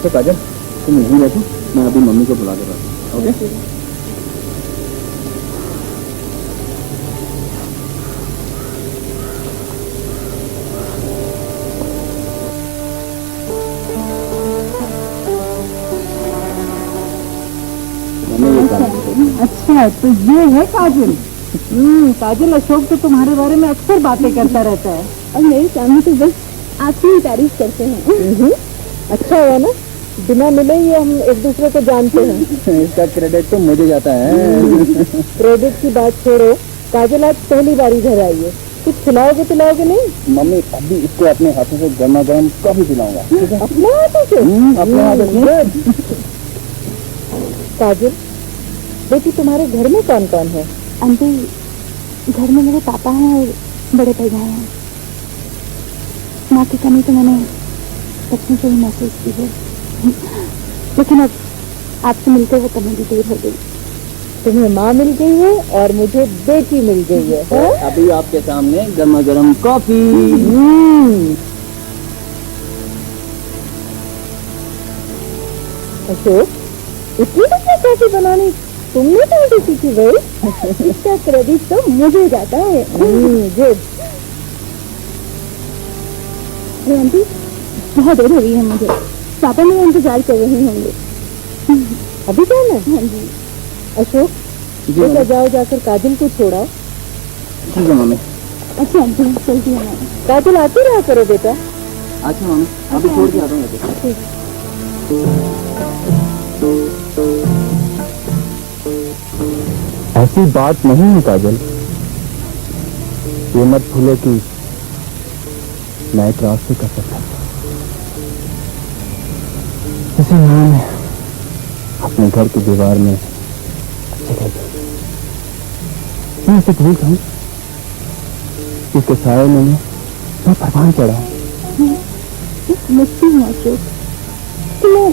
अच्छा काजल, तुम यहीं बैठो, मैं अभी मम्मी को बुला के लाता हूँ। ओके? अच्छा, तो ये है काजल। काजल, अशोक तो तुम्हारे बारे में अक्सर बातें करता रहता है और मेरे सामने तो बस आपकी ही तारीफ करते हैं। अच्छा हुआ ना, बिना मिले ही हम एक दूसरे को जानते हैं। इसका क्रेडिट तो मुझे जाता है। क्रेडिट की बात छोड़ो, काजल आज पहली बार घर आई है, कुछ खिलाओगे पिलाओगे नहीं? मम्मी अभी इसको अपने हाथों से गर्मा गर्म कॉफी पिलाऊंगा। ठीक है? अपने हाथों से? अपने हाथों से। काजल बेटी, तुम्हारे घर में कौन कौन है? आंटी, घर में मेरे पापा हैं और बड़े भाई हैं। माँ की कमी तो मैंने बचपन से ही महसूस की है, लेकिन अब आपसे मिलते हुए कमी भी दूर हो गई। तुम्हें माँ मिल गई है और मुझे बेटी मिल गई है। अभी आपके सामने गर्मा गर्म कॉफी। अशोक, इतनी बढ़िया कॉफी बनानी तुमने कैसे सीखी भाई? इसका क्रेडिट तो मुझे जाता है। गुड। आंटी, बहुत देर हो गई है मुझे, पापा मेरा इंतजार कर रहे होंगे। अभी जाना है? हाँ जी। अशोक, बेटा जाओ जाकर काजल को छोड़ाओ। ठीक है मम्मी। अच्छा आंटी, चलती है मैं। काजल आती रहा करो बेटा। अच्छा मम्मी, अभी छोड़ के आता हूँ। ऐसी बात नहीं है काजल, ये मत भूलो कि मैं एक रास्ते का सफर जैसे मैंने अपने घर की दीवार में मैं इसे भूल जाऊं, इसके साए में मैं परवान चढ़ा हूं। मुझसे हूँ अशोक कि मैं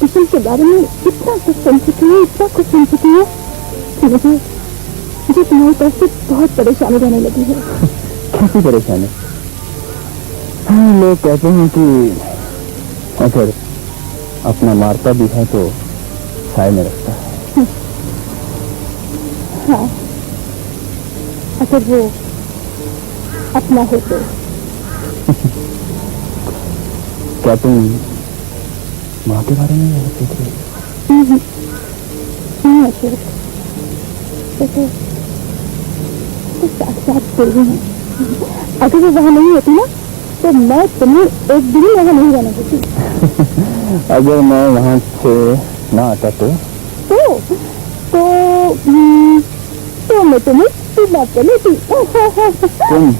किशन के बारे में इतना कुछ सुन चुकी हूँ, इतना कुछ सुन चुकी हूँ कि मुझे तुम्हारी तरफ से बहुत परेशानी रहने लगी है। कैसी परेशानी? हाँ, लोग कहते हैं कि अगर अपना मारता भी है तो साए में रखता है। हाँ, अगर वो अपना हो तो। क्या तुम माँ के बारे में नहीं सोच रही? नहीं अशोक, तो साथ देवी है। अगर वो वहाँ नहीं होती ना तो मैं तुम्हें एक दिन वहाँ नहीं रहने देती। अगर मैं वहाँ से ना आता तो मैं तुम्हें किडनैप कर लेती। तुम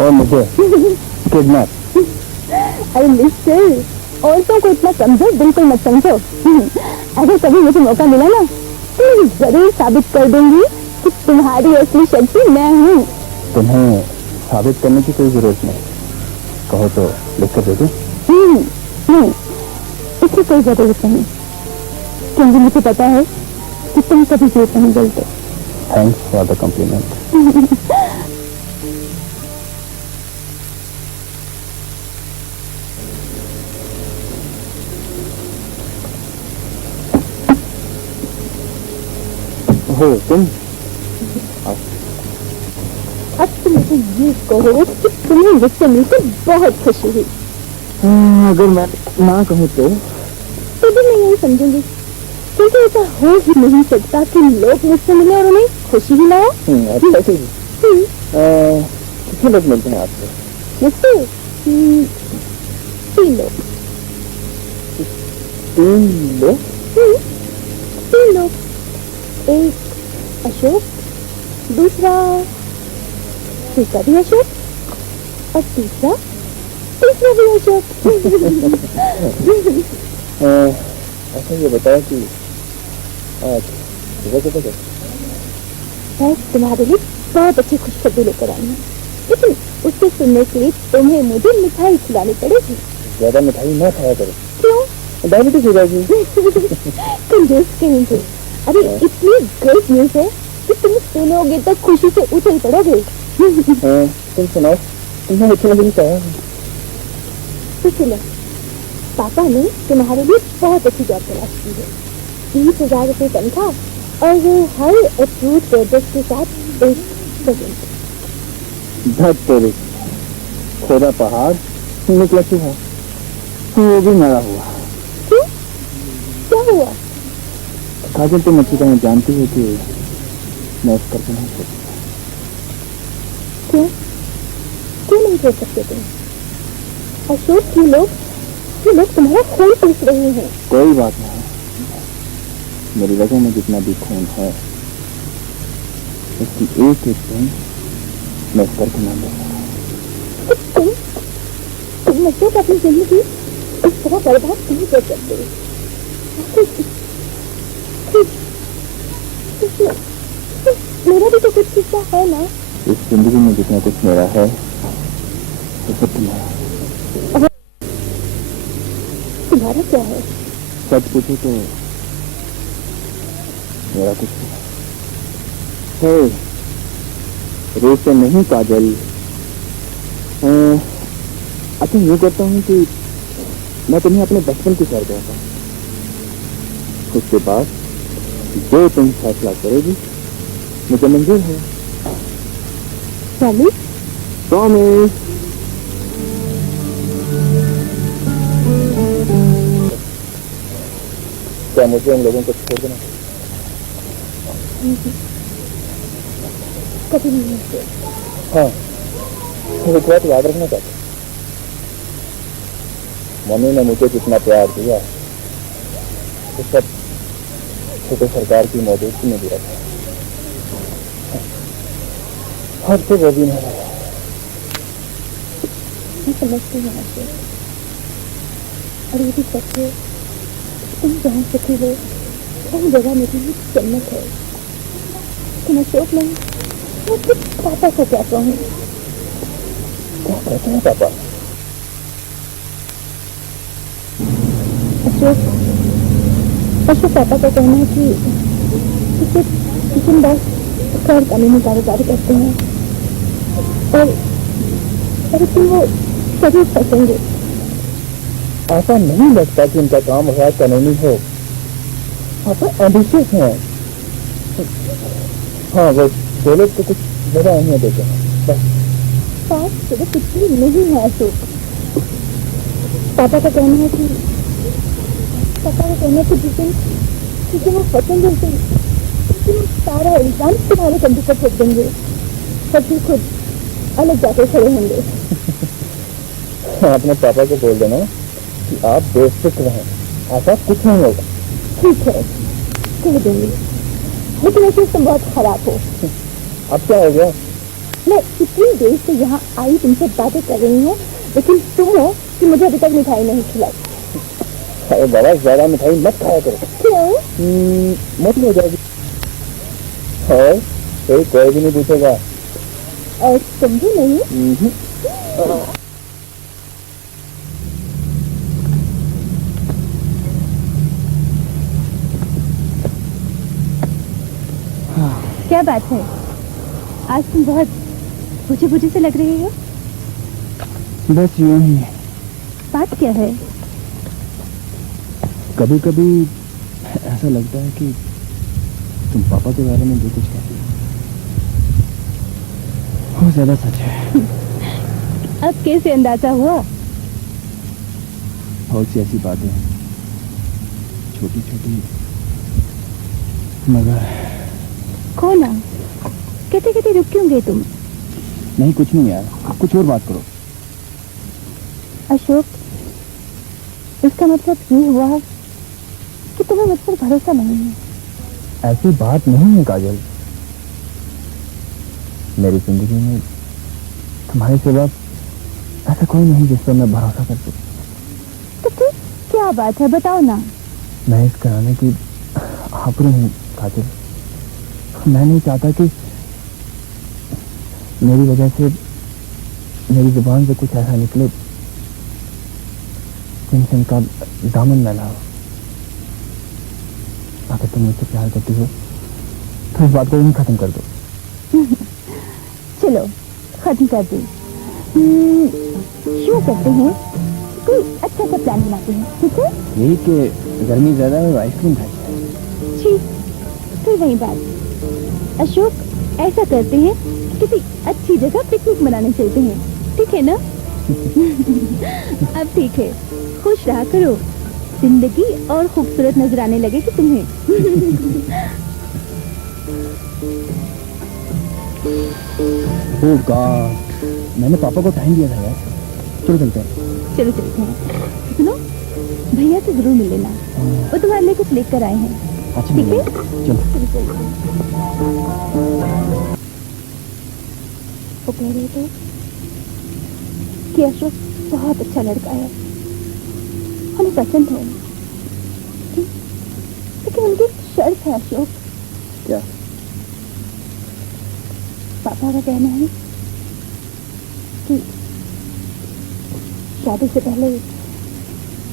और मुझे किडनैप? अरे मिस्टर, औरतों को इतना कमजोर बिल्कुल मत समझो। अगर कभी मुझे मौका मिला ना तो मैं जरूर साबित कर दूंगी कि तुम्हारी असली शक्ति मैं हूँ। तुम्हें साबित करने की कोई जरूरत नहीं, कहो तो लिख कर दे दूं? नहीं, इसकी कोई जरूरत नहीं, क्योंकि मुझे पता है कि तुम कभी झूठ नहीं बोलते। Thanks for the compliment. हो तुम? अब तुम मुझे ये कहो कि तुम्हें मुझसे मिलकर बहुत खुशी हुई। अगर मैं ना कहूँ तो भी मैं यही समझूंगी, क्योंकि ऐसा हो ही नहीं सकता कि लोग मुझसे मिले और उन्हें खुशी ही ना हो। अच्छा ठीक। कितने लोग मिलते हैं आपसे? मुझसे 3 लोग। 3 लोग? 3 लोग, एक अशोक, दूसरा भी अशोक और तीसरा भी अशोक। अच्छा ये बताओ कि आज सुबह मैं तुम्हारे लिए बहुत अच्छी खुशखबरी लेकर आई हूँ, लेकिन उसके सुनने के लिए तुम्हें मुझे मिठाई खिलानी पड़ेगी। ज्यादा मिठाई न खाया करो। क्यों? डायबिटीज हो जाएगी। कंजूस कहेंगे। अरे इतनी ग्रेट न्यूज है कि तुम सुनोगे तो खुशी से उछल पड़ोगे। तुम सुनाओ, तुम्हें इतना दिन कहा तो चलो पापा ने तुम्हारे लिए बहुत अच्छी जॉब तलाश की है। 30,000 रुपये तनख्वाह और वो हर अप्रूव प्रोजेक्ट के साथ 1%। धत तेरे खोदा पहाड़ निकला चूहा, वो भी मरा हुआ। क्यों, क्या हुआ? काजल, तुम अच्छी तरह जानती हो कि मैं इस करके नहीं सोचती। क्यों क्यों नहीं सोच सकते तुम? अशोक, ये लोग तुम्हारा खून पीस रहे हैं। कोई बात नहीं, मेरी रगों में जितना भी खून है उसकी एक एक बूंद मैं इस करके नाम दूंगा। तुम अशोक अपनी जिंदगी इस तरह बर्बाद नहीं कर सकते। मेरा भी तो कुछ हिस्सा है ना। इस जिंदगी में जितना कुछ मेरा है वो सब तुम्हारा। तुम्हारा क्या है? सच पूछो तो मेरा कुछ नहीं है। रोज से नहीं काजल, अच्छा यूँ करता हूँ कि मैं तुम्हें अपने बचपन की सैर करता हूँ। उसके बाद जो तुम फैसला करोगी मुझे मंजूर है। प्रॉमिस? प्रॉमिस। क्या मुझे उन लोगों को छोड़ देना? कभी नहीं होते। हाँ, एक बात याद रखना चाहता हूँ, मम्मी ने मुझे जितना प्यार दिया वो सब छोटे सरकार की मौजूदगी में दिया था। हर से वो भी नहीं रहा। मैं समझती हूँ आपसे, और ये भी सच है, तुम जहाँ सुखी हो वही जगह मेरी लिए जन्नत है। लेकिन अशोक, मैं अपने पापा को क्या कहूँ? क्या कहते हैं पापा? अशोक पापा का कहना है कि किचन बॉस गैर कानूनी कारोबार करते हैं और तुम वो जरूर फंसेंगे। ऐसा नहीं लगता कि उनका काम गैर कानूनी हो। पापा एम्बिशियस हैं। हाँ, वो दौलत को कुछ ज्यादा अहमियत देते हैं बस। बात सिर्फ इतनी नहीं है अशोक। पापा का कहना है कि जिस दिन वो फंसेंगे उस दिन सारा इल्जाम तुम्हारे कंधे पर फेंक देंगे। सभी खुद अलग जाकर खड़े होंगे। अपने पापा को बोल देना कि आप बेफिक्र रहें, ऐसा कुछ नहीं होगा। ठीक है, कह दूंगी, लेकिन ऐसे तुम बहुत खराब हो। अब क्या हो गया? मैं इतनी देर से यहाँ आई तुमसे बातें कर रही हूँ, लेकिन तुम हो कि मुझे अभी तक मिठाई नहीं खिलाई। अरे बाबा, ज्यादा मिठाई मत खाया करो। क्यों? मोटी हो जाएगी। और फिर कोई भी नहीं पूछेगा। और तुम भी नहीं? क्या बात है, आज तुम बहुत बुझी बुझी से लग रही हो। बस यूं ही। बात क्या है? कभी कभी ऐसा लगता है कि तुम पापा के बारे में जो कुछ कहती हो वो ज्यादा सच है। अब कैसे अंदाजा हुआ? बहुत सी ऐसी बातें छोटी छोटी मगर। खो ना, कहते कहते रुक क्यों गए तुम? नहीं, कुछ नहीं यार, कुछ और बात करो। अशोक, इसका मतलब ये हुआ कि तुम्हें मुझ पर भरोसा नहीं है। ऐसी बात नहीं है काजल, मेरी जिंदगी में तुम्हारे सिवा ऐसा कोई नहीं जिस पर मैं भरोसा कर सकूं। तो फिर क्या बात है, बताओ ना। मैं इस कराने की आबरू हूँ काजल। मैं नहीं चाहता कि मेरी वजह से मेरी जुबान से कुछ ऐसा निकले जिनसे इनका दामन न लाओ। अगर तुम मुझसे प्यार करती हो तो इस बात को यूं खत्म कर दो। चलो खत्म कर दी। यूँ करते हैं, कोई अच्छा सा प्लान बनाते हैं, ठीक है? यही कि गर्मी ज्यादा है और आइसक्रीम खाई। ठीक, फिर वही बात। अशोक, ऐसा करते हैं कि किसी अच्छी जगह पिकनिक मनाने चलते हैं, ठीक है ना? अब ठीक है, खुश रहा करो, जिंदगी और खूबसूरत नजर आने लगेगी तुम्हें। ओह गॉड, मैंने पापा को टाइम दिया था यार। चलो चलते हैं। चलो चलते हैं। सुनो, भैया से जरूर मिल लेना, वो तुम्हारे लिए कुछ लेकर आए हैं। अच्छा ठीक है? चलो। वो कह रहे थे कि अशोक बहुत अच्छा लड़का है, हमें पसंद है, लेकिन उनकी एक शर्त है अशोक। क्या? पापा का कहना है कि शादी से पहले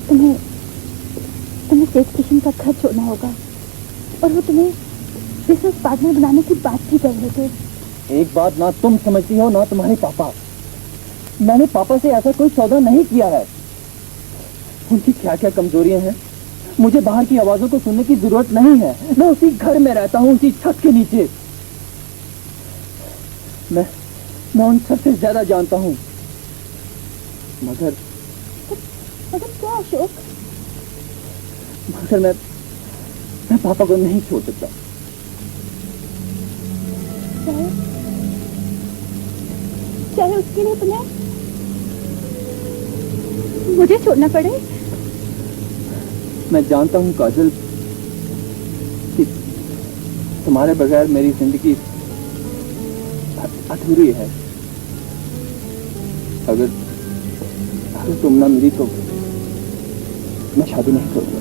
तुम्हें स्टेट स्टेशन का घर छोड़ना होगा, और वो तुम्हें बिजनेस पार्टनर बनाने की बात भी कर रहे थे। एक बात ना तुम समझती हो ना तुम्हारे पापा। मैंने पापा से ऐसा कोई सौदा नहीं किया है। उनकी क्या क्या कमजोरियां हैं, मुझे बाहर की आवाजों को सुनने की जरूरत नहीं है। मैं उसी घर में रहता हूँ, उसी छत के नीचे। मैं उन सबसे ज्यादा जानता हूँ। मगर क्या अशोक? मगर मैं पापा को नहीं छोड़ सकता। चाहे उसके लिए तुम्हें मुझे छोड़ना पड़े। मैं जानता हूँ काजल कि तुम्हारे बगैर मेरी जिंदगी अधूरी है। अगर तुम ना मिली तो मैं शादी नहीं करूंगा।